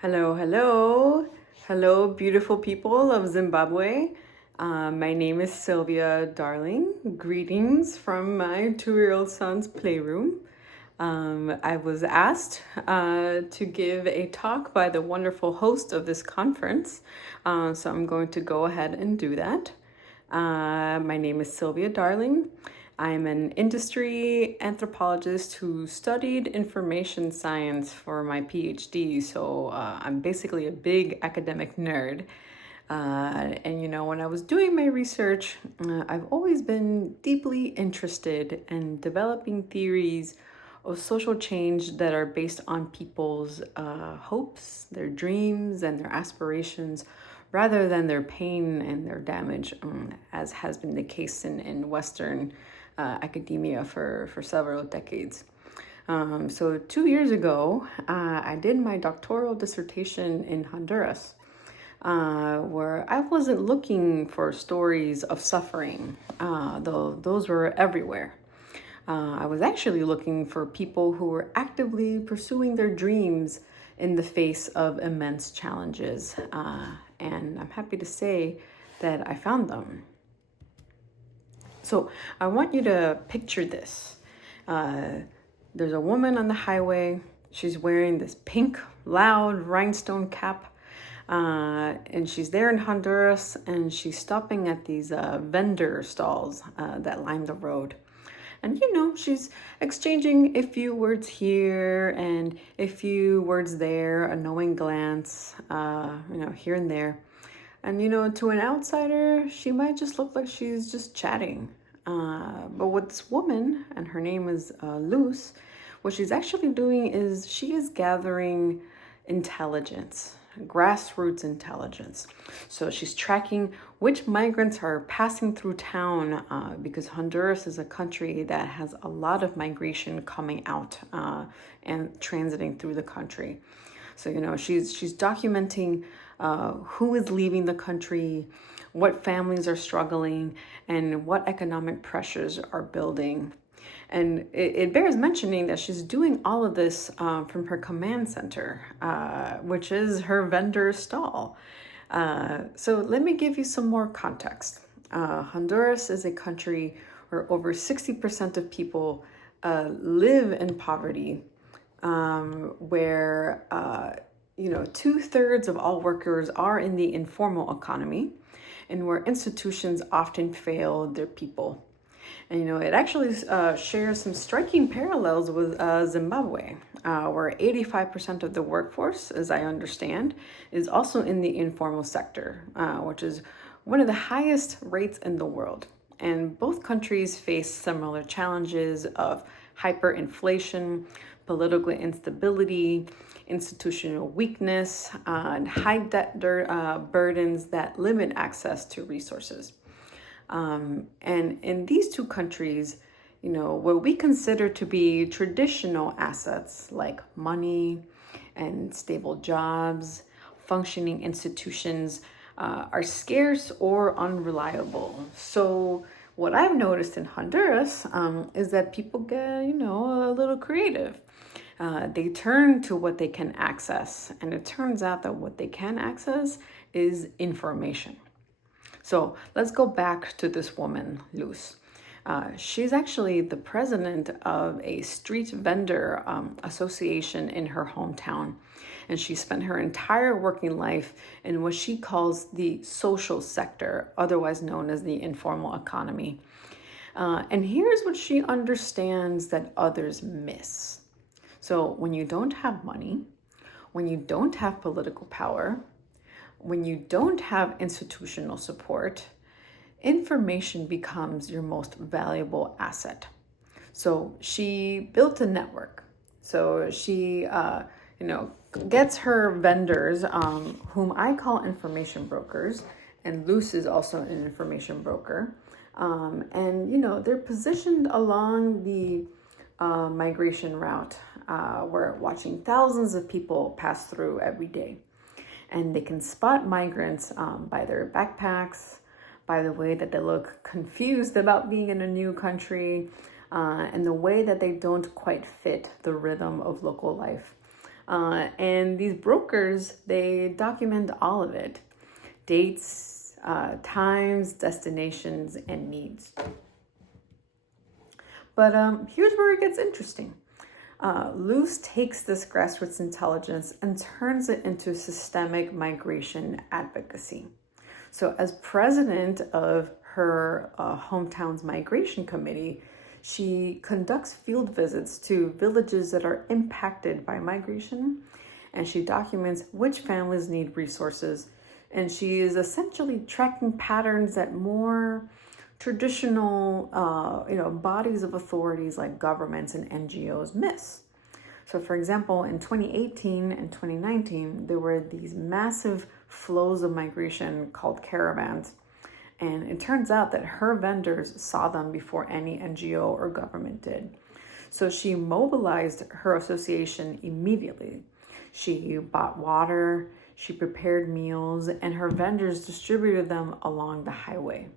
Hello, hello. Hello, beautiful people of Zimbabwe. My name is Sylvia, darling. Greetings from my 2-year-old son's playroom. I was asked to give a talk by the wonderful host of this conference, so I'm going to go ahead and do that. My name is Sylvia Darling. I'm an industry anthropologist who studied information science for my PhD, so I'm basically a big academic nerd. When I was doing my research, I've always been deeply interested in developing theories of social change that are based on people's hopes, their dreams, and their aspirations, rather than their pain and their damage, as has been the case in Western academia for several decades. So 2 years ago, I did my doctoral dissertation in Honduras, where I wasn't looking for stories of suffering, though those were everywhere. I was actually looking for people who were actively pursuing their dreams in the face of immense challenges. And I'm happy to say that I found them. So I want you to picture this. There's a woman on the highway. She's wearing this pink, loud rhinestone cap. And she's there in Honduras, and she's stopping at these vendor stalls that line the road. And she's exchanging a few words here and a few words there, a knowing glance, here and there. And to an outsider, she might just look like she's just chatting. But with this woman, and her name is Luz, what she's actually doing is she is gathering intelligence, grassroots intelligence. So she's tracking which migrants are passing through town, because Honduras is a country that has a lot of migration coming out and transiting through the country. So she's documenting who is leaving the country, what families are struggling, and what economic pressures are building. And it bears mentioning that she's doing all of this from her command center, which is her vendor stall. So let me give you some more context. Honduras is a country where over 60% of people live in poverty, where 2/3 of all workers are in the informal economy, and where institutions often fail their people. And it actually shares some striking parallels with Zimbabwe, where 85% of the workforce, as I understand, is also in the informal sector, which is one of the highest rates in the world. And both countries face similar challenges of hyperinflation, political instability, institutional weakness, and high debt burdens that limit access to resources. And in these two countries, what we consider to be traditional assets like money and stable jobs, functioning institutions, are scarce or unreliable. So what I've noticed in Honduras is that people get, a little creative. They turn to what they can access, and it turns out that what they can access is information. So let's go back to this woman, Luz. She's actually the president of a street vendor association in her hometown. And she spent her entire working life in what she calls the social sector, otherwise known as the informal economy. And here's what she understands that others miss. So when you don't have money, when you don't have political power, when you don't have institutional support, information becomes your most valuable asset. So she built a network. So she, gets her vendors, whom I call information brokers, and Luz is also an information broker. They're positioned along the migration route. We're watching thousands of people pass through every day. And they can spot migrants by their backpacks, by the way that they look confused about being in a new country, and the way that they don't quite fit the rhythm of local life. And these brokers, they document all of it: dates, times, destinations, and needs. But here's where it gets interesting. Luce takes this grassroots intelligence and turns it into systemic migration advocacy. So, as president of her hometown's migration committee, she conducts field visits to villages that are impacted by migration, and she documents which families need resources. And she is essentially tracking patterns that more traditional, bodies of authorities like governments and NGOs miss. So, for example, in 2018 and 2019, there were these massive flows of migration called caravans. And it turns out that her vendors saw them before any NGO or government did. So she mobilized her association immediately. She bought water, she prepared meals, and her vendors distributed them along the highway.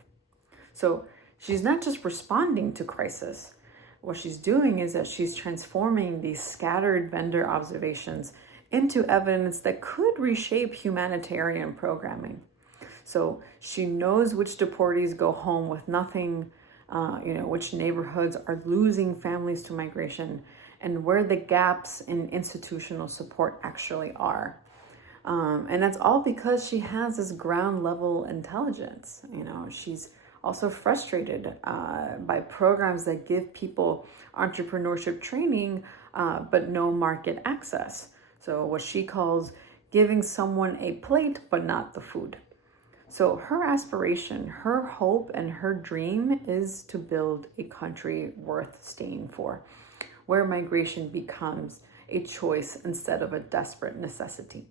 So she's not just responding to crisis. What she's doing is that she's transforming these scattered vendor observations into evidence that could reshape humanitarian programming. So she knows which deportees go home with nothing, which neighborhoods are losing families to migration, and where the gaps in institutional support actually are. And that's all because she has this ground level intelligence. She's also frustrated by programs that give people entrepreneurship training, but no market access. So what she calls giving someone a plate, but not the food. So her aspiration, her hope, and her dream is to build a country worth staying for, where migration becomes a choice instead of a desperate necessity.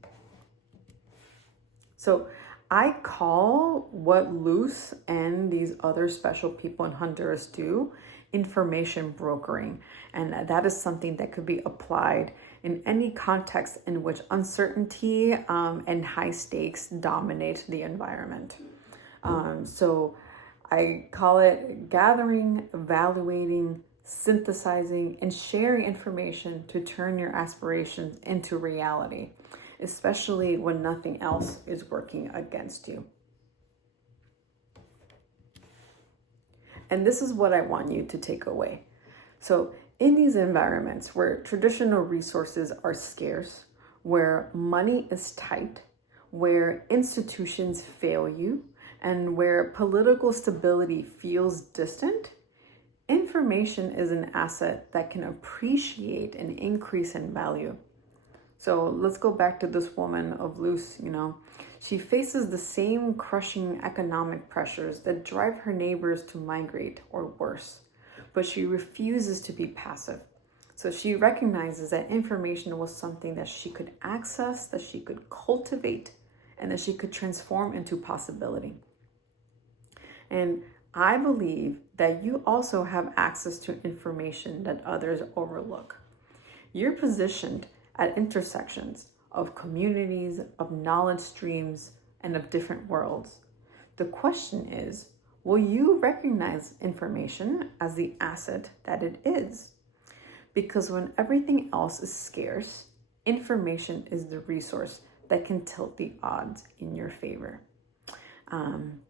So I call what Luce and these other special people in Honduras do information brokering. And that is something that could be applied in any context in which uncertainty and high stakes dominate the environment. So I call it gathering, evaluating, synthesizing, and sharing information to turn your aspirations into reality, especially when nothing else is working against you. And this is what I want you to take away. So in these environments where traditional resources are scarce, where money is tight, where institutions fail you, and where political stability feels distant, information is an asset that can appreciate and increase in value. So let's go back to this woman of Luce, She faces the same crushing economic pressures that drive her neighbors to migrate or worse, but she refuses to be passive. So she recognizes that information was something that she could access, that she could cultivate, and that she could transform into possibility. And I believe that you also have access to information that others overlook. You're positioned at intersections of communities, of knowledge streams, and of different worlds. The question is, will you recognize information as the asset that it is? Because when everything else is scarce, information is the resource that can tilt the odds in your favor.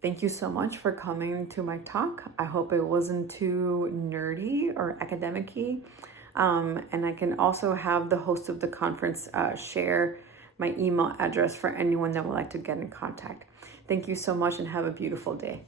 Thank you so much for coming to my talk. I hope it wasn't too nerdy or academic-y. And I can also have the host of the conference share my email address for anyone that would like to get in contact. Thank you so much and have a beautiful day.